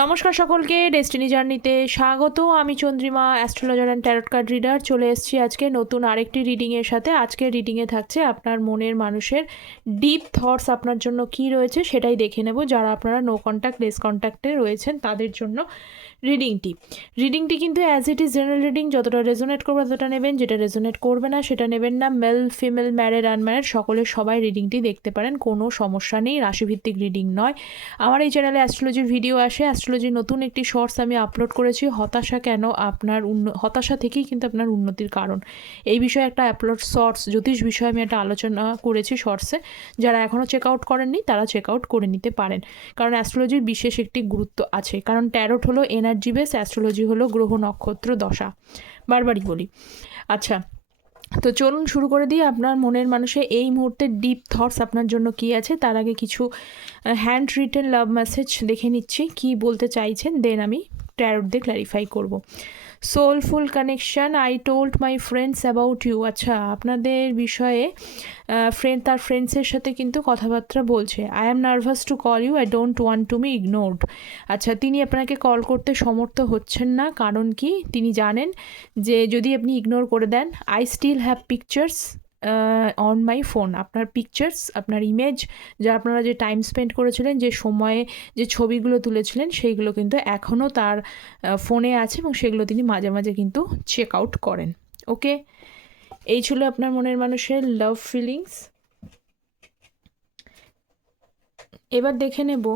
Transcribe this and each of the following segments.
নমস্কার সকলকে ডেস্টিনি জার্নিতে স্বাগত। আমি Chandrima astrologer and tarot card reader চলে এসেছি আজকে নতুন আরেকটি রিডিংয়ের সাথে। আজকে রিডিংয়ে থাকছে আপনার মনের মানুষের ডিপ থটস আপনার জন্য কি রয়েছে সেটাই দেখে নেব। যারা আপনারা নো কন্ট্যাক্ট লেস কন্ট্যাক্টে রয়েছেন তাদের জন্য রিডিংটি রিডিংটি কিন্তু as it is general reading যতটা রেজোনেট করবে ততটা নেবেন। যেটা রেজোনেট করবে না, সেটা নেবেন না। মেল ফিমেল ম্যারেড আনম্যারেড সকলে সবাই রিডিংটি দেখতে পারেন। কোনো সমস্যা নেই, রাশিভিত্তিক রিডিং নয়। আমার এই চ্যানেলে অ্যাস্ট্রোলজির ভিডিও আসে। অ্যাস্ট্রোলজির নতুন একটি শর্টস আমি আপলোড করেছি। হতাশা কেন আপনার উন্ন হতাশা থেকেই কিন্তু আপনার উন্নতির কারণ। এই বিষয়ে একটা আপলোড শর্টস জ্যোতিষ বিষয়ে আমি একটা আলোচনা করেছি শর্টসে যারা এখনও চেক আউট করেননি, তারা চেক আউট করে নিতে পারেন। কারণ অ্যাস্ট্রোলজির বিশেষ একটি গুরুত্ব আছে। কারণ ট্যারোট হলো এনার্জি বেস অ্যাস্ট্রোলজি হলো গ্রহ নক্ষত্র দশা। বারবারই বলি। আচ্ছা তো চলুন শুরু করে দিয়ে আপনার মনের মানুষে এই মুহূর্তে ডিপ থটস আপনার জন্য কি আছে? তার আগে কিছু হ্যান্ড রিটেন লাভ মেসেজ দেখে নিচ্ছি। কি বলতে চাইছেন? দেন আমি ট্যারোট দিয়ে ক্ল্যারিফাই করব। Soulful connection I told my friends about you আচ্ছা আপনাদের বিষয়ে ফ্রেন্ড তার ফ্রেন্ডসের সাথে কিন্তু কথাবার্তা বলছে। I am nervous to call you I don't want to me ignored আচ্ছা তিনি আপনাকে কল করতে সমর্থ হচ্ছেন না, কারণ কি? তিনি জানেন যে যদি আপনি ইগনোর করে দেন I still have pictures on my phone আপনার পিকচার্স আপনার ইমেজ যা আপনারা যে টাইম স্পেন্ড করেছিলেন, যে সময়ে যে ছবিগুলো তুলেছিলেন, সেইগুলো কিন্তু এখনও তার ফোনে আছে এবং সেগুলো তিনি মাঝে মাঝে কিন্তু চেক আউট করেন। ওকে এই ছিল আপনার মনের মানুষের লাভ ফিলিংস এবার দেখে নেব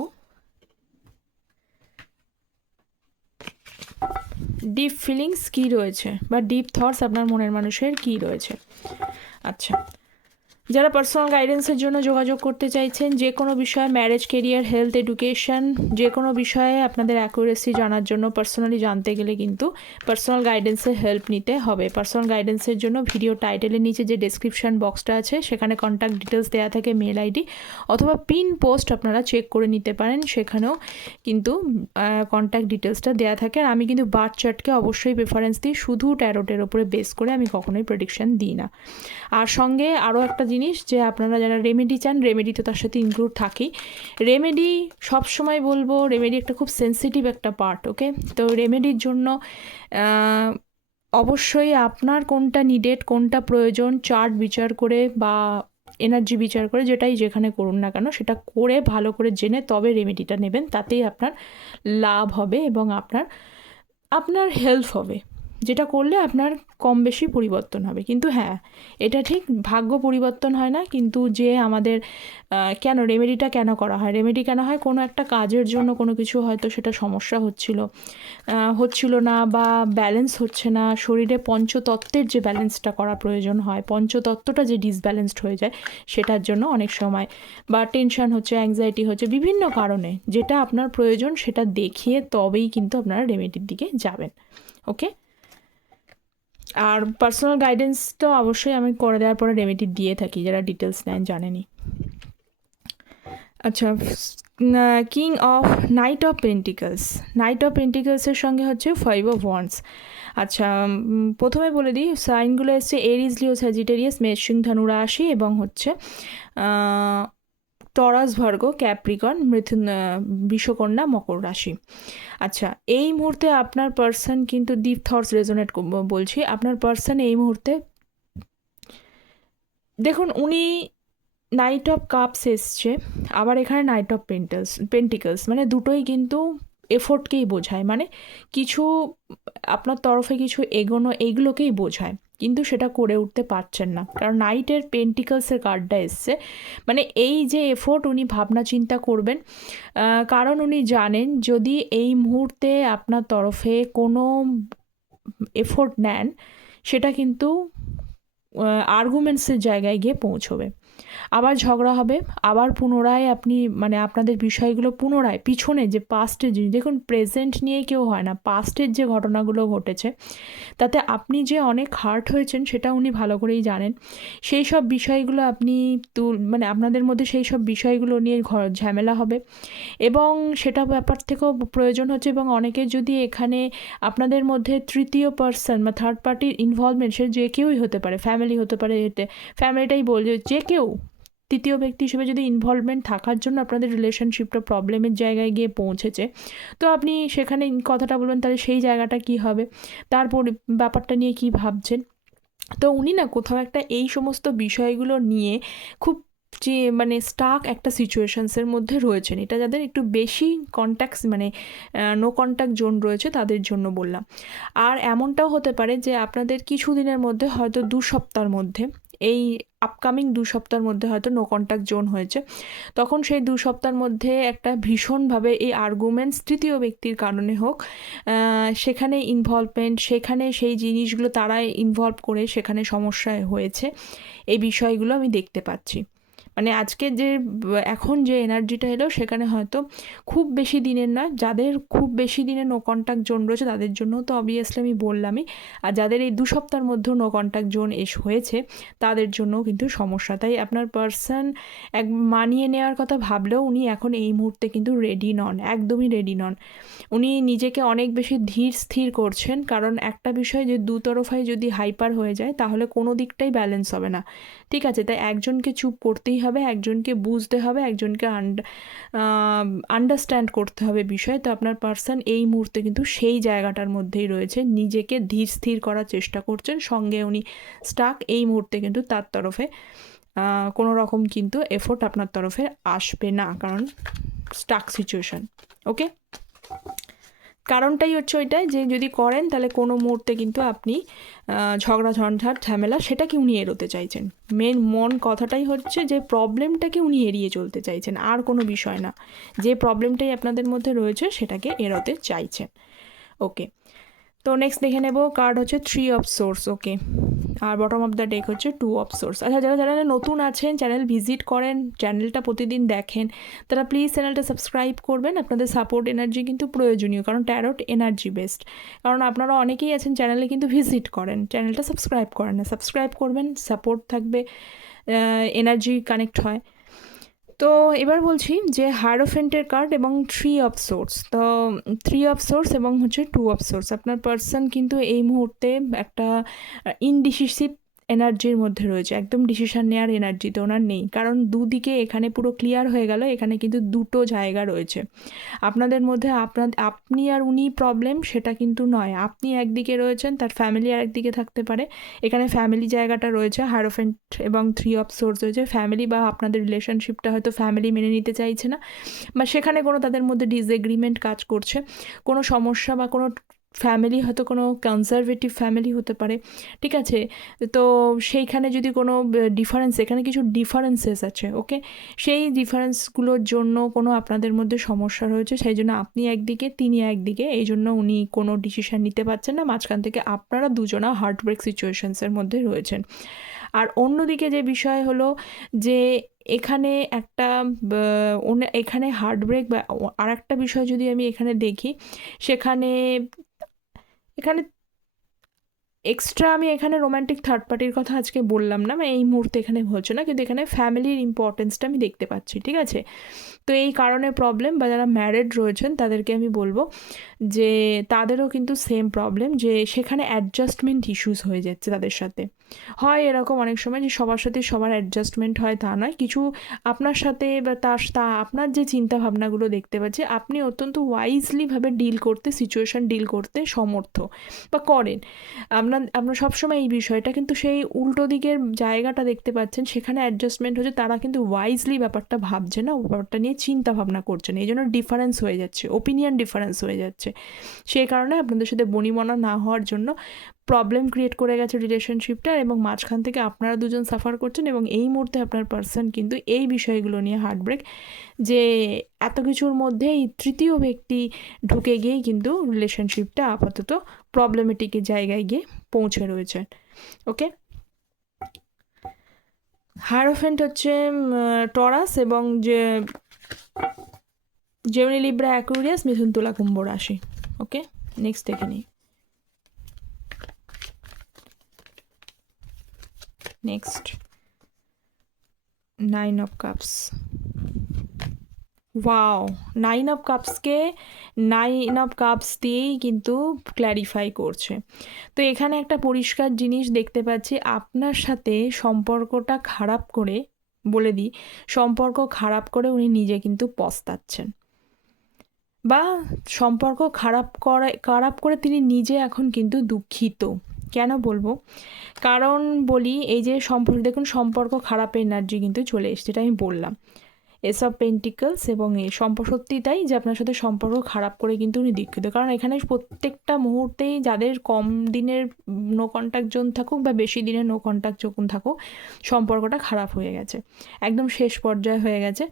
ডিপ ফিলিংস কী রয়েছে? বা ডিপ থটস আপনার মনের মানুষের কী রয়েছে? আচ্ছা। যারা পার্সোনাল গাইডেন্সের জন্য যোগাযোগ করতে চাইছেন, যে কোনো বিষয়ে ম্যারেজ কেরিয়ার হেলথ এডুকেশন যে কোনো বিষয়ে আপনাদের অ্যাকুরেসি জানার জন্য পার্সোনালি জানতে গেলে কিন্তু পার্সোনাল গাইডেন্সের হেল্প নিতে হবে। পার্সোনাল গাইডেন্সের জন্য ভিডিও টাইটেলের নিচে যে ডেসক্রিপশন বক্সটা আছে, সেখানে কন্ট্যাক্ট ডিটেলস দেওয়া থাকে মেল আইডি অথবা পিন পোস্ট আপনারা চেক করে নিতে পারেন, সেখানেও কিন্তু কন্ট্যাক্ট ডিটেলসটা দেওয়া থাকে। আর আমি কিন্তু বার্থ চার্টকে অবশ্যই প্রেফারেন্স দিই, শুধু ট্যারোটের ওপরে বেস করে আমি কখনোই প্রেডিকশন দিই না। আর সঙ্গে আরও একটা জিনিস যে আপনারা যারা রেমেডি চান রেমেডি তো তার সাথে ইনক্লুড থাকেই। রেমেডি সবসময় বলব রেমেডি একটা খুব সেন্সিটিভ একটা পার্ট ওকে তো রেমেডির জন্য অবশ্যই আপনার কোনটা নিডেড কোনটা প্রয়োজন চার্ট বিচার করে বা এনার্জি বিচার করে যেটাই যেখানে করুন না কেন, সেটা করে ভালো করে জেনে তবে রেমেডিটা নেবেন, তাতেই আপনার লাভ হবে এবং আপনার আপনার হেল্প হবে। যেটা করলে আপনার কম বেশি পরিবর্তন হবে। কিন্তু হ্যাঁ এটা ঠিক ভাগ্য পরিবর্তন হয় না, কিন্তু যে আমাদের কেন রেমেডিটা কেন করা হয়? রেমেডি কেন হয়? কোনো একটা কাজের জন্য কোনো কিছু হয়তো সেটা সমস্যা হচ্ছিল। হচ্ছিল না বা ব্যালেন্স হচ্ছে না। শরীরে পঞ্চতত্ত্বের যে ব্যালেন্সটা করা প্রয়োজন হয়, পঞ্চতত্ত্বটা যে ডিসব্যালেন্সড হয়ে যায়, সেটার জন্য অনেক সময়। বা টেনশন হচ্ছে অ্যাংজাইটি হচ্ছে, বিভিন্ন কারণে। যেটা আপনার প্রয়োজন, সেটা দেখিয়ে তবেই কিন্তু আপনারা রেমেডির দিকে যাবেন। ওকে আর পার্সোনাল গাইডেন্স তো অবশ্যই আমি করে দেওয়ার পরে রেমেডি দিয়ে থাকি, যারা ডিটেলস নেন জানেনি আচ্ছা king of knight of pentacles knight of পেন্টিকলসের সঙ্গে হচ্ছে ফাইভ অফ ওয়ান্স আচ্ছা প্রথমে বলে দিই সাইনগুলো এসছে এরিজ লিও স্যাজিটেরিয়াস মেশিং ধনু রাশি এবং হচ্ছে টরাস ভার্গ, ক্যাপ্রিকন, মৃথুন বিশ্বকন্যা, মকর রাশি। আচ্ছা এই মুহূর্তে আপনার পার্সন কিন্তু ডিপ থটস রেজোনেট বলছি, আপনার পার্সন এই মুহূর্তে দেখুন, উনি নাইট অফ কাপস এসছে, আবার এখানে নাইট অফ পেন্টালস পেন্টিকলস মানে দুটোই কিন্তু এফোর্টকেই বোঝায় মানে কিছু আপনার তরফে কিছু এগোনো এইগুলোকেই বোঝায়। কিন্তু সেটা করে উঠতে পারছেন না। কারণ নাইটের পেন্টিকলসের কার্ডটা এসছে। মানে এই যে এফোর্ট উনি ভাবনা চিন্তা করবেন কারণ উনি জানেন যদি এই মুহূর্তে আপনার তরফে কোনো এফোর্ট নেন, সেটা কিন্তু আর্গুমেন্টসের জায়গায় গিয়ে পৌঁছবে। আবার ঝগড়া হবে, আবার পুনরায় আপনি মানে আপনাদের বিষয়গুলো পুনরায়, পিছনে যে পাস্টের জিনিস, দেখুন প্রেজেন্ট নিয়ে কেউ হয় না পাস্টের যে ঘটনাগুলো ঘটেছে, তাতে আপনি যে অনেক হার্ট হয়েছেন সেটা উনি ভালো করেই জানেন। সেই সব বিষয়গুলো আপনি তুল মানে আপনাদের মধ্যে সেই সব বিষয়গুলো নিয়ে ঘর ঝামেলা হবে। এবং সেটা ব্যাপার থেকেও প্রয়োজন হচ্ছে, এবং অনেকে যদি এখানে আপনাদের মধ্যে তৃতীয় পার্সন বা থার্ড পার্টির ইনভলভমেন্ট সে যে কেউই হতে পারে ফ্যামিলি হতে পারে ফ্যামিলিটাই বলছে যে কেউ তৃতীয় ব্যক্তি হিসেবে যদি ইনভলভমেন্ট থাকার জন্য আপনাদের রিলেশনশিপটা প্রবলেমের জায়গায় গিয়ে পৌঁছেছে, তো আপনি সেখানে কথাটা বলবেন, তাহলে সেই জায়গাটা কি হবে? তারপর ব্যাপারটা নিয়ে কি ভাবছেন? তো উনি না কোথাও একটা এই সমস্ত বিষয়গুলো নিয়ে খুব যে মানে স্টাক একটা সিচুয়েশনসের মধ্যে রয়েছেন। এটা যাদের একটু বেশি কন্ট্যাক্টস মানে নো কন্ট্যাক্ট জোন রয়েছে তাদের জন্য বললাম। আর এমনটাও হতে পারে যে আপনাদের কিছু দিনের মধ্যে হয়তো দু সপ্তাহের মধ্যে এই আপকামিং দু সপ্তাহের মধ্যে হয়তো নো কন্ট্যাক্ট জোন হয়েছে। তখন সেই দু সপ্তাহের মধ্যে একটা ভীষণভাবে এই আর্গুমেন্টস তৃতীয় ব্যক্তির কারণে হোক সেখানে ইনভলভমেন্ট সেখানে সেই জিনিসগুলো তারাই ইনভলভ করে সেখানে সমস্যায় হয়েছে, এই বিষয়গুলো আমি দেখতে পাচ্ছি। মানে আজকে যে এখন যে এনার্জিটা এলো, সেখানে হয়তো খুব বেশি দিনের নয় যাদের খুব বেশি দিনের নো কন্ট্যাক্ট জোন রয়েছে, তাদের জন্য তো অবভিয়াসলি আমি বললামই। আর যাদের এই দু সপ্তাহের মধ্যেও নো কন্ট্যাক্ট জোন এস, হয়েছে, তাদের জন্যও কিন্তু সমস্যা। তাই আপনার পার্সন এক, মানিয়ে নেওয়ার কথা ভাবলেও উনি এখন এই মুহূর্তে কিন্তু রেডি নন, একদমই রেডি নন। উনি নিজেকে অনেক বেশি ধীর স্থির করছেন, কারণ একটা বিষয় যে দুতরফায় যদি হাইপার হয়ে যায়, তাহলে কোনো দিকটাই ব্যালেন্স হবে না। ঠিক আছে, তাই একজনকে চুপ করতেই হবে, একজনকে বুঝতে হবে, একজনকে আন্ডারস্ট্যান্ড করতে হবে বিষয়। তো আপনার পার্সন এই মুহূর্তে কিন্তু সেই জায়গাটার মধ্যেই রয়েছে। নিজেকে ধীর স্থির করার চেষ্টা করছেন। সঙ্গে উনি স্টাক এই মুহূর্তে কিন্তু তার তরফে কোনো রকম কিন্তু এফোর্ট আপনার তরফে আসবে না, কারণ স্টাক সিচুয়েশন ওকে কারণটাই হচ্ছে ওইটাই যে যদি করেন তাহলে কোনো মুহূর্তে কিন্তু আপনি ঝগড়া, ঝঞ্ঝাট, ঝামেলা সেটাকে উনি এড়োতে চাইছেন। মেন মন কথাটাই হচ্ছে যে প্রবলেমটাকে উনি এড়িয়ে চলতে চাইছেন, আর কোনো বিষয় না। যে প্রবলেমটাই আপনাদের মধ্যে রয়েছে সেটাকে এড়োতে চাইছেন। ওকে তো নেক্সট দেখে নেব কার্ড হচ্ছে থ্রি অফ সোর্স ওকে আর বটম অফ দ্য ডেক হচ্ছে টু অফ সোর্স আচ্ছা যারা চ্যানেলে নতুন আছেন চ্যানেল ভিজিট করেন চ্যানেলটা প্রতিদিন দেখেন, তারা প্লিজ চ্যানেলটা সাবস্ক্রাইব করবেন। আপনাদের সাপোর্ট এনার্জি কিন্তু প্রয়োজনীয়, কারণ ট্যারোট এনার্জি বেস্ট কারণ আপনারা অনেকেই আছেন চ্যানেলে কিন্তু ভিজিট করেন চ্যানেলটা সাবস্ক্রাইব করেন না। সাবস্ক্রাইব করবেন সাপোর্ট থাকবে এনার্জি কানেক্ট হয়। তো এবার বলছি যে হায়ারোফেন্টের কার্ড এবং থ্রি অফ সোর্স তো থ্রি অফ সোর্স এবং হচ্ছে টু অফ সোর্স আপনার পার্সন কিন্তু এই মুহূর্তে একটা ইনডিসিসিভ এনার্জির মধ্যে রয়েছে। একদম ডিসিশন নেওয়ার এনার্জি তো ওনার নেই। কারণ দুদিকে এখানে পুরো ক্লিয়ার হয়ে গেল, এখানে কিন্তু দুটো জায়গা রয়েছে। আপনাদের মধ্যে আপনার আপনি আর উনি প্রবলেম সেটা কিন্তু নয়। আপনি একদিকে রয়েছেন, তার ফ্যামিলি আর একদিকে থাকতে পারে। এখানে ফ্যামিলি জায়গাটা রয়েছে হারোফেন্ট এবং থ্রি অফ সোর্স রয়েছে। ফ্যামিলি বা আপনাদের রিলেশনশিপটা হয়তো ফ্যামিলি মেনে নিতে চাইছে না। বা সেখানে কোনো তাদের মধ্যে ডিসএগ্রিমেন্ট কাজ করছে। কোনো সমস্যা বা কোনো ফ্যামিলি হয়তো কোনো কনজারভেটিভ ফ্যামিলি হতে পারে, ঠিক আছে? তো সেইখানে যদি কোনো ডিফারেন্স এখানে কিছু ডিফারেন্সেস আছে ওকে সেই ডিফারেন্সগুলোর জন্য কোনো আপনাদের মধ্যে সমস্যা রয়েছে, সেই জন্য আপনি একদিকে, তিনি একদিকে, এই জন্য উনি কোনো ডিসিশান নিতে পারছেন না, মাঝখান থেকে আপনারা দুজনা হার্টব্রেক সিচুয়েশনসের মধ্যে রয়েছেন। আর অন্যদিকে যে বিষয় হলো যে এখানে একটা এখানে হার্টব্রেক বা আর একটা বিষয় যদি আমি এখানে দেখি, সেখানে এখানে এক্সট্রা আমি এখানে রোম্যান্টিক থার্ড পার্টির কথা আজকে বললাম না এই মুহূর্তে এখানে হচ্ছে না, কিন্তু এখানে ফ্যামিলির ইম্পর্টেন্সটা আমি দেখতে পাচ্ছি, ঠিক আছে? তো এই কারণে প্রবলেম বা যারা ম্যারেড রয়েছেন তাদেরকে আমি বলব যে তাদেরও কিন্তু সেম প্রবলেম যে সেখানে অ্যাডজাস্টমেন্ট ইস্যুস হয়ে যাচ্ছে তাদের সাথে। হয় এরকম অনেক সময় যে সবার সাথে সবার অ্যাডজাস্টমেন্ট হয় তা নয়, কিছু আপনার সাথে বা তার তা আপনার যে চিন্তা ভাবনাগুলো দেখতে পাচ্ছি, আপনি অত্যন্ত ওয়াইজলিভাবে ডিল করতে সিচুয়েশান ডিল করতে সমর্থ বা করেন। আপনার আপনার সবসময় এই বিষয়টা কিন্তু সেই উল্টো দিকের জায়গাটা দেখতে পাচ্ছেন, সেখানে অ্যাডজাস্টমেন্ট হচ্ছে, তারা কিন্তু ওয়াইজলি ব্যাপারটা ভাবছে না, ব্যাপারটা নিয়ে চিন্তা ভাবনা করছে না, এই জন্য ডিফারেন্স হয়ে যাচ্ছে ওপিনিয়ন ডিফারেন্স হয়ে যাচ্ছে। সেই কারণে আপনাদের সাথে বনিমনা না হওয়ার জন্য প্রবলেম ক্রিয়েট করে গেছে রিলেশনশিপটা এবং মাঝখান থেকে আপনারা দুজন সাফার করছেন এবং এই মুহূর্তে আপনার পার্সন কিন্তু এই বিষয়গুলো নিয়ে হার্টব্রেক যে এত কিছুর মধ্যে এই তৃতীয় ব্যক্তি ঢুকে গিয়েই কিন্তু রিলেশনশিপটা আপাতত প্রবলেমেটিকের জায়গায় গিয়ে পৌঁছে রয়েছে। ওকে হারোফেন্ট হচ্ছে টরাস এবং যে জেমনি লিব্রা অ্যাকুরিয়াস মিথুন তুলা কুম্ভ রাশি ওকে নেক্সট দেখে নিই next nine of cups wow nine of কাপসকে nine of cups দিয়েই কিন্তু ক্ল্যারিফাই করছে। তো এখানে একটা পরিষ্কার জিনিস দেখতে পাচ্ছি, আপনার সাথে সম্পর্কটা খারাপ করে বলে দিই। সম্পর্ক খারাপ করে উনি নিজে কিন্তু পস্তাচ্ছেন। বা সম্পর্ক খারাপ করে খারাপ করে তিনি নিজে এখন কিন্তু দুঃখিত। কেন বলব? কারণ বলি, এই যে সম্পর্ক, দেখুন সম্পর্ক খারাপ এনার্জি কিন্তু চলে এসছে, এটা আমি বললাম। এসব পেন্টিকলস এবং এই সম্পর্ক সত্যি তাই যে আপনার সাথে সম্পর্ক খারাপ করে কিন্তু উনি দীক্ষিত কারণ এখানে প্রত্যেকটা মুহূর্তেই যাদের কম দিনের নো কন্ট্যাক্ট জোন থাকুক বা বেশি দিনের নো কন্ট্যাক্ট জোন থাকুক, সম্পর্কটা খারাপ হয়ে গেছে। একদম শেষ পর্যায়ে হয়ে গেছে।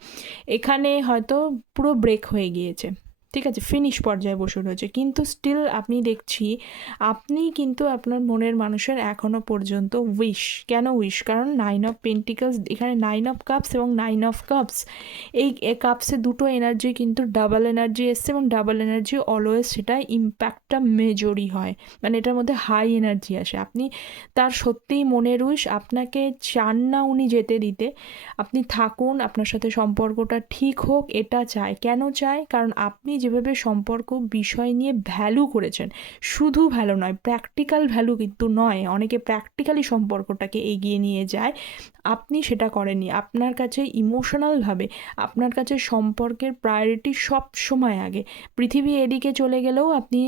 এখানে হয়তো পুরো ব্রেক হয়ে গিয়েছে। ঠিক আছে ফিনিশ পর্যায়ে বসে রয়েছে। কিন্তু স্টিল আপনি দেখছি, আপনি কিন্তু আপনার মনের মানুষের এখনও পর্যন্ত উইশ কেন উইশ কারণ নাইন অফ পেন্টিকালস এখানে নাইন অফ কাপস এবং নাইন অফ কাপস এই কাপসে দুটো এনার্জি কিন্তু ডাবল এনার্জি এসছে এবং ডাবল এনার্জি অলওয়েজ সেটা ইম্প্যাক্টটা মেজরই হয়। মানে এটার মধ্যে হাই এনার্জি আসে। আপনি তার সত্যিই মনের উইশ আপনাকে চান না উনি যেতে দিতে। আপনি থাকুন, আপনার সাথে সম্পর্কটা ঠিক হোক, এটা চায়। কেন চায়? কারণ আপনি যেভাবে সম্পর্ক, বিষয় নিয়ে ভ্যালু করেছেন, শুধু ভ্যালু নয় প্র্যাকটিক্যাল ভ্যালু কিন্তু নয়। অনেকে প্র্যাকটিক্যালি সম্পর্কটাকে এগিয়ে নিয়ে যায়। আপনি সেটা করেননি। আপনার কাছে ইমোশনালভাবে আপনার কাছে সম্পর্কের প্রায়োরিটি সব সময় আগে। পৃথিবী এদিকে চলে গেলেও আপনি,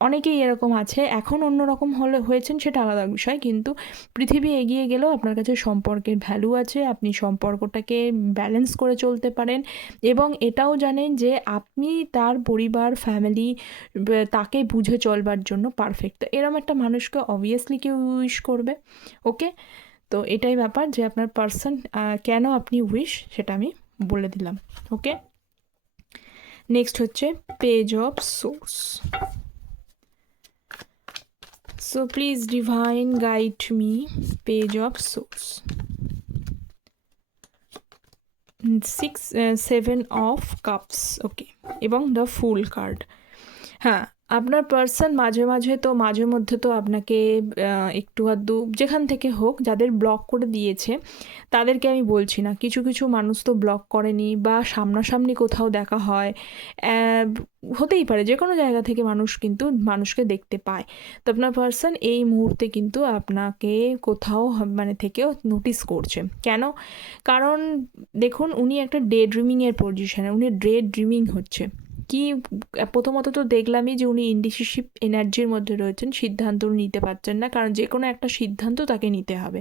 অনেকেই এরকম আছে। এখন অন্যরকম হলে হয়েছেন সেটা আলাদা বিষয়। কিন্তু পৃথিবী এগিয়ে গেলেও আপনার কাছে সম্পর্কের ভ্যালু আছে। আপনি সম্পর্কটাকে ব্যালেন্স করে চলতে পারেন। এবং এটাও জানেন যে আপনি তার পরিবার ফ্যামিলি তাকে বুঝে চলবার জন্য পারফেক্ট তো এরম একটা মানুষকে অবভিয়াসলি কেউ উইশ করবে ওকে তো এটাই ব্যাপার যে আপনার পার্সন কেন আপনি উইশ সেটা আমি বলে দিলাম ওকে নেক্সট হচ্ছে page of swords so please divine guide me page of swords six seven of cups okay এবং দ্য ফুল কার্ড হ্যাঁ আপনার পার্সন মাঝে মাঝে তো, মাঝে মধ্যে তো আপনাকে একটু আধটু যেখান থেকে হোক যাদের ব্লক করে দিয়েছে, তাদেরকে আমি বলছি না। কিছু কিছু মানুষ তো ব্লক করেনি বা সামনাসামনি কোথাও দেখা হয় হতেই পারে যে কোনো জায়গা থেকে মানুষ কিন্তু মানুষকে দেখতে পায়। তো আপনার পার্সন এই মুহূর্তে কিন্তু আপনাকে কোথাও মানে থেকেও নোটিস করছে। কেন? কারণ দেখুন, উনি একটা ডে ড্রিমিংয়ের পজিশানে উনি ডে ড্রিমিং হচ্ছে। কি প্রথমত তো দেখলামই যে উনি ইন্ডিসিশিপ এনার্জির মধ্যে রয়েছেন সিদ্ধান্ত নিতে পারছেন না, কারণ যে কোনো একটা সিদ্ধান্ত তাকে নিতে হবে।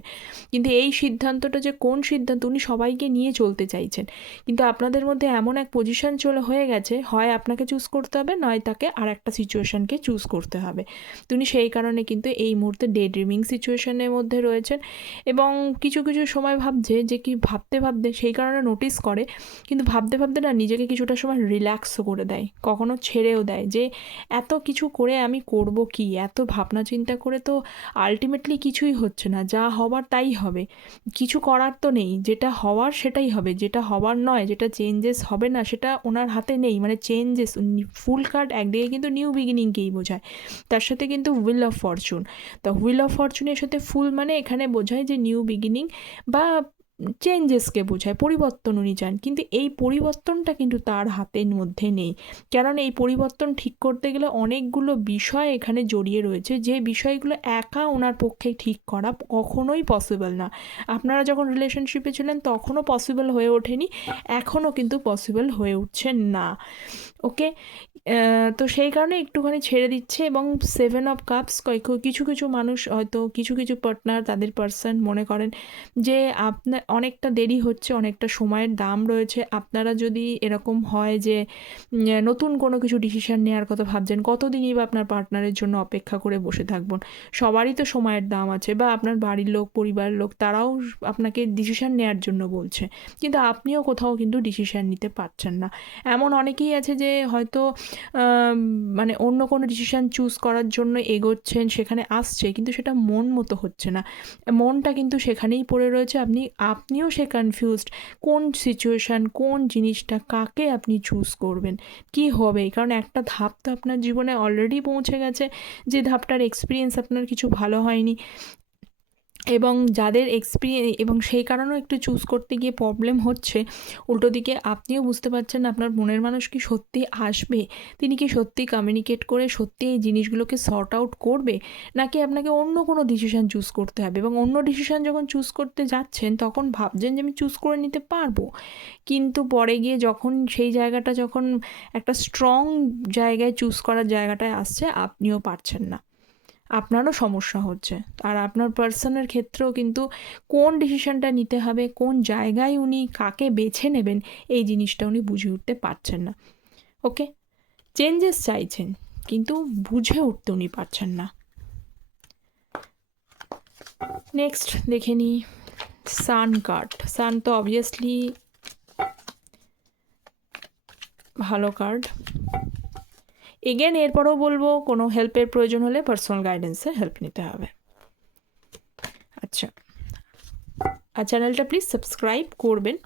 কিন্তু এই সিদ্ধান্তটা যে কোন সিদ্ধান্ত, উনি সবাইকে নিয়ে চলতে চাইছেন। কিন্তু আপনাদের মধ্যে এমন এক পজিশন চলে, হয়ে গেছে, হয় আপনাকে চুজ করতে হবে, নয় তাকে আর একটা সিচুয়েশানকে চুজ করতে হবে। তিনি সেই কারণে কিন্তু এই মুহূর্তে ডে ড্রিমিং সিচুয়েশনের মধ্যে রয়েছেন এবং কিছু কিছু সময় ভাবছে যে কি ভাবতে ভাবতে সেই কারণে নোটিস করে। কিন্তু ভাবতে ভাবতে না নিজেকে কিছুটা সময় রিল্যাক্সও করে দেয়, কখনো ছেড়েও দেয় যে, এত কিছু করে আমি করব কি? এত ভাবনা চিন্তা করে তো আলটিমেটলি কিছুই হচ্ছে না, যা হবার তাই হবে। কিছু করার তো নেই, যেটা হওয়ার সেটাই হবে, যেটা হবার নয়, যেটা চেঞ্জেস হবে না, সেটা ওনার হাতে নেই মানে চেঞ্জেস ফুল কার্ড একদিকে কিন্তু নিউ বিগিনিংকেই বোঝায়, তার সাথে কিন্তু হুইল অফ ফরচুন তো হুইল অফ ফরচুনের সাথে ফুল মানে এখানে বোঝায় যে নিউ বিগিনিং বা চেঞ্জেসকে বোঝায়, পরিবর্তন উনি চান। কিন্তু এই পরিবর্তনটা কিন্তু তার হাতের মধ্যে নেই। কারণ এই পরিবর্তন ঠিক করতে গেলে অনেকগুলো বিষয় এখানে জড়িয়ে রয়েছে। যে বিষয়গুলো একা ওনার পক্ষে ঠিক করা কখনোই পসিবল না। আপনারা যখন রিলেশনশিপে ছিলেন তখনও পসিবল হয়ে ওঠেনি, এখনও কিন্তু পসিবল হয়ে উঠছে না। ওকে? তো সেই কারণে একটুখানি ছেড়ে দিচ্ছে এবং সেভেন অফ কাপস কয়েক কিছু কিছু মানুষ হয়তো কিছু কিছু পার্টনার তাদের পার্সন মনে করেন যে আপনার অনেকটা দেরি হচ্ছে, অনেকটা সময়ের দাম রয়েছে। আপনারা যদি এরকম হয় যে নতুন কোনো কিছু ডিসিশান নেওয়ার কথা ভাবছেন, কতদিনই বা আপনার পার্টনারের জন্য অপেক্ষা করে বসে থাকবেন? সবারই তো সময়ের দাম আছে বা আপনার বাড়ির লোক পরিবারের লোক, তারাও আপনাকে ডিসিশান নেওয়ার জন্য বলছে। কিন্তু আপনিও কোথাও কিন্তু ডিসিশান নিতে পারছেন না। এমন অনেকেই আছে যে হয়তো মানে অন্য কোনো ডিসিশান চুজ করার জন্য এগোচ্ছেন, সেখানে আসছে, কিন্তু সেটা মন মতো হচ্ছে না। মনটা কিন্তু সেখানেই পড়ে রয়েছে। আপনি, আপনিও সে কনফিউজড কোন সিচুয়েশান কোন জিনিসটা কাকে আপনি চুজ করবেন? কি হবে? কারণ একটা ধাপ তো আপনার জীবনে অলরেডি পৌঁছে গেছে। যে ধাপটার এক্সপিরিয়েন্স আপনার কিছু ভালো হয়নি। এবং যাদের এক্সপিরিয়েন্স এবং সেই কারণেও একটু চুজ করতে গিয়ে প্রবলেম হচ্ছে। উল্টো দিকে আপনিও বুঝতে পারছেন আপনার মনের মানুষ কি সত্যি আসবে? তিনি কি সত্যি কমিউনিকেট করে সত্যি এই জিনিসগুলোকে সর্ট আউট করবে? নাকি আপনাকে অন্য কোনো ডিসিশান চুজ করতে হবে? এবং অন্য ডিসিশান যখন চুজ করতে যাচ্ছেন, তখন ভাবছেন যে আমি চুজ করে নিতে পারব। কিন্তু পরে গিয়ে যখন সেই জায়গাটা যখন একটা স্ট্রং জায়গায় চুজ করার জায়গাটায় আসছে, আপনিও পারছেন না। আপনারও সমস্যা হচ্ছে। আর আপনার পার্সনের ক্ষেত্রেও কিন্তু কোন ডিসিশনটা নিতে হবে, কোন জায়গায় উনি কাকে বেছে নেবেন, এই জিনিসটা উনি বুঝে উঠতে পারছেন না। ওকে চেঞ্জেস চাইছেন, কিন্তু বুঝে উঠতে উনি পারছেন না। নেক্সট দেখে নিই সান কার্ড সান তো অবভিয়াসলি ভালো কার্ড এগেন এরপরও বলব, কোনো হেল্পের প্রয়োজন হলে পার্সোনাল গাইডেন্সে হেল্প নিতে হবে। আচ্ছা। আর চ্যানেলটা প্লিজ সাবস্ক্রাইব করবেন।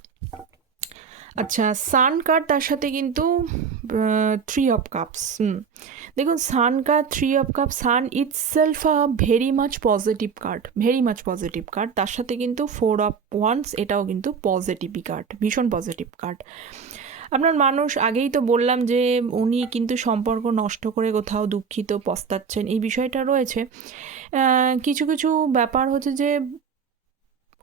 আচ্ছা সান কার্ড তার সাথে কিন্তু থ্রি অফ কাপস দেখুন sun card three of cup sun itself a very much positive card very much positive card তার সাথে কিন্তু ফোর অফ ওয়ান্স এটাও কিন্তু পজিটিভই কার্ড ভীষণ পজিটিভ কার্ড আপনার মানুষ, আগেই তো বললাম যে উনি কিন্তু সম্পর্ক নষ্ট করে কোথাও দুঃখিত পস্তাচ্ছেন, এই বিষয়টা রয়েছে। কিছু কিছু ব্যাপার হচ্ছে যে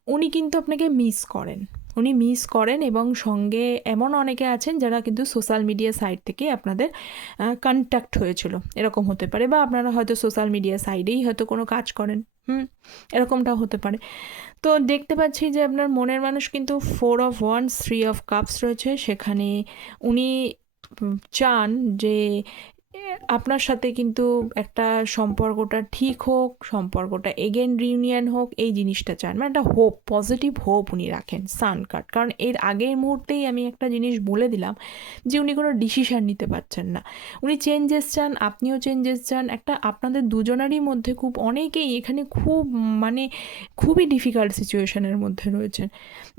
উনি কিন্তু আপনাকে মিস করেন। উনি মিস করেন এবং সঙ্গে এমন অনেকে আছেন যারা কিন্তু সোশ্যাল মিডিয়া সাইট থেকে আপনাদের কন্ট্যাক্ট হয়েছিল। এরকম হতে পারে বা আপনারা হয়তো সোশ্যাল মিডিয়া সাইডেই হয়তো কোনো কাজ করেন। হুম, এরকমটাও হতে পারে। তো দেখতে পাচ্ছি যে আপনার মনের মানুষ কিন্তু four of one three of cups রয়েছে। সেখানে উনি চান যে আপনার সাথে কিন্তু একটা সম্পর্কটা ঠিক হোক, সম্পর্কটা এগেন রিউনিয়ন হোক, এই জিনিসটা চান। মানে একটা হোপ পজিটিভ হোপ উনি রাখেন সান কার্ড কারণ এর আগের মুহূর্তেই আমি একটা জিনিস বলে দিলাম যে উনি কোনো ডিসিশান নিতে পারছেন না। উনি চেঞ্জেস চান, আপনিও চেঞ্জেস চান। একটা আপনাদের দুজনারই মধ্যে খুব অনেকেই এখানে খুব মানে খুবই ডিফিকাল্ট সিচুয়েশনের মধ্যে রয়েছেন।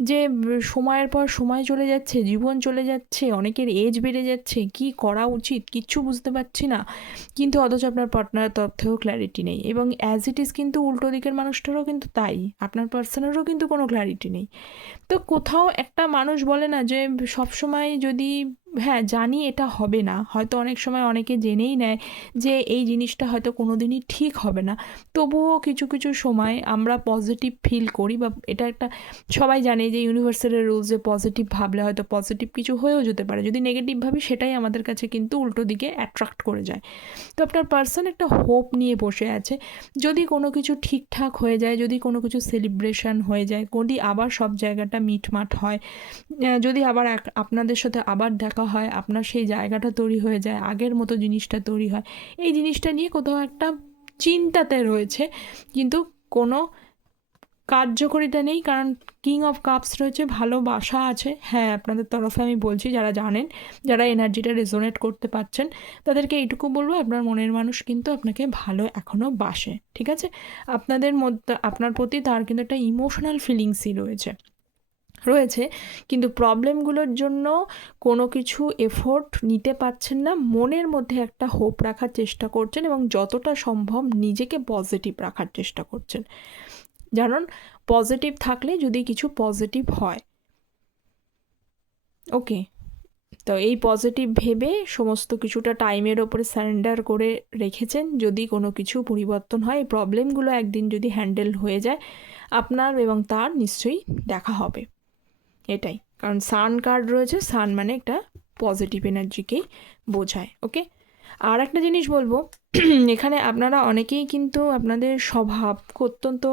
যে সময়ের পর সময় চলে যাচ্ছে, জীবন চলে যাচ্ছে, অনেকের এজ বেড়ে যাচ্ছে, কি করা উচিত, কিচ্ছু বুঝতে পারছি না। কিন্তু অথচ আপনার পার্টনার তথ্যেও ক্ল্যারিটি নেই এবং অ্যাজ ইট ইজ কিন্তু উল্টো দিকের মানুষটারও কিন্তু তাই। আপনার পার্সনেরও কিন্তু কোনো ক্ল্যারিটি নেই। তো কোথাও একটা মানুষ বলে না যে সবসময় যদি হ্যাঁ জানি এটা হবে না। হয়তো অনেক সময় অনেকে জেনেই নেয় যে এই জিনিসটা হয়তো কোনো দিনই ঠিক হবে না। তবুও কিছু কিছু সময় আমরা পজিটিভ ফিল করি বা এটা একটা, সবাই জানে যে ইউনিভার্সালের রুলস যে পজিটিভ ভাবলে হয়তো পজিটিভ কিছু হয়েও যেতে পারে। যদি নেগেটিভ ভাবি, সেটাই আমাদের কাছে কিন্তু উল্টো দিকে অ্যাট্রাক্ট করে যায়। তো আপনার পার্সন একটা হোপ নিয়ে বসে আছে। যদি কোনো কিছু ঠিকঠাক হয়ে যায়, যদি কোনো কিছু সেলিব্রেশন হয়ে যায়, যদি আবার সব জায়গাটা মিটমাট হয়, যদি আবার আপনাদের সাথে আবার দেখা রাখা হয়, আপনার সেই জায়গাটা তৈরি হয়ে যায়, আগের মতো জিনিসটা তৈরি হয়। এই জিনিসটা নিয়ে কোথাও একটা চিন্তাতে রয়েছে, কিন্তু কোনো কার্যকরিতা নেই, কারণ কিং অফ কাপস রয়েছে ভালোবাসা আছে। হ্যাঁ আপনাদের তরফে আমি বলছি, যারা জানেন, যারা এনার্জিটা রেজোনেট করতে পারছেন, তাদেরকে এইটুকু বলব, আপনার মনের মানুষ কিন্তু আপনাকে ভালো এখনও বাসে, ঠিক আছে? আপনাদের মধ্যে, আপনার প্রতি তার কিন্তু একটা ইমোশনাল ফিলিংসই রয়েছে। রয়েছে, কিন্তু প্রবলেমগুলোর জন্য কোনো কিছু এফোর্ট নিতে পারছেন না। মনের মধ্যে একটা হোপ রাখার চেষ্টা করছেন এবং যতটা সম্ভব নিজেকে পজিটিভ রাখার চেষ্টা করছেন। জানুন পজিটিভ থাকলে যদি কিছু পজিটিভ হয়। ওকে তো এই পজিটিভ ভেবে সমস্ত কিছুটা টাইমের ওপরে সারেন্ডার করে রেখেছেন। যদি কোনো কিছু পরিবর্তন হয়, এই প্রবলেমগুলো একদিন যদি হ্যান্ডেল হয়ে যায়, আপনার এবং তার নিশ্চয়ই দেখা হবে। এটাই। কারণ সান কার্ড রয়েছে সান মানে একটা পজিটিভ এনার্জিকেই বোঝায় ওকে আর একটা জিনিস বলব, এখানে আপনারা অনেকেই কিন্তু আপনাদের স্বভাব অত্যন্ত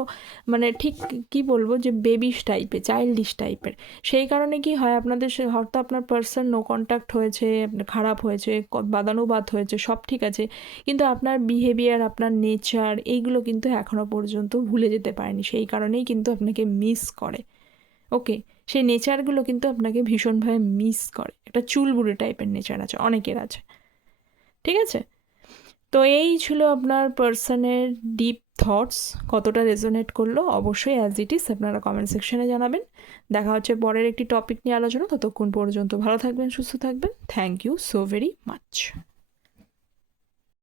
মানে ঠিক কি বলব যে বেবিস টাইপের চাইল্ডিশ টাইপের সেই কারণে কি হয়, আপনাদের সে, হয়তো আপনার পার্সন নো কন্ট্যাক্ট হয়েছে খারাপ হয়েছে বাদানুবাদ হয়েছে, সব ঠিক আছে। কিন্তু আপনার বিহেভিয়ার আপনার নেচার এইগুলো কিন্তু এখনও পর্যন্ত ভুলে যেতে পারেনি। সেই কারণেই কিন্তু আপনাকে মিস করে। ওকে সেই নেচারগুলো কিন্তু আপনাকে ভীষণভাবে মিস করে। একটা চুলবুড়ি টাইপের নেচার আছে, অনেকের আছে। ঠিক আছে? তো এই ছিল আপনার পার্সনের ডিপ থটস কতটা রেজোনেট করল? অবশ্যই অ্যাজ ইট ইস আপনারা কমেন্ট সেকশনে জানাবেন। দেখা হচ্ছে পরের একটি টপিক নিয়ে আলোচনা। ততক্ষণ পর্যন্ত ভালো থাকবেন, সুস্থ থাকবেন। Thank you so very much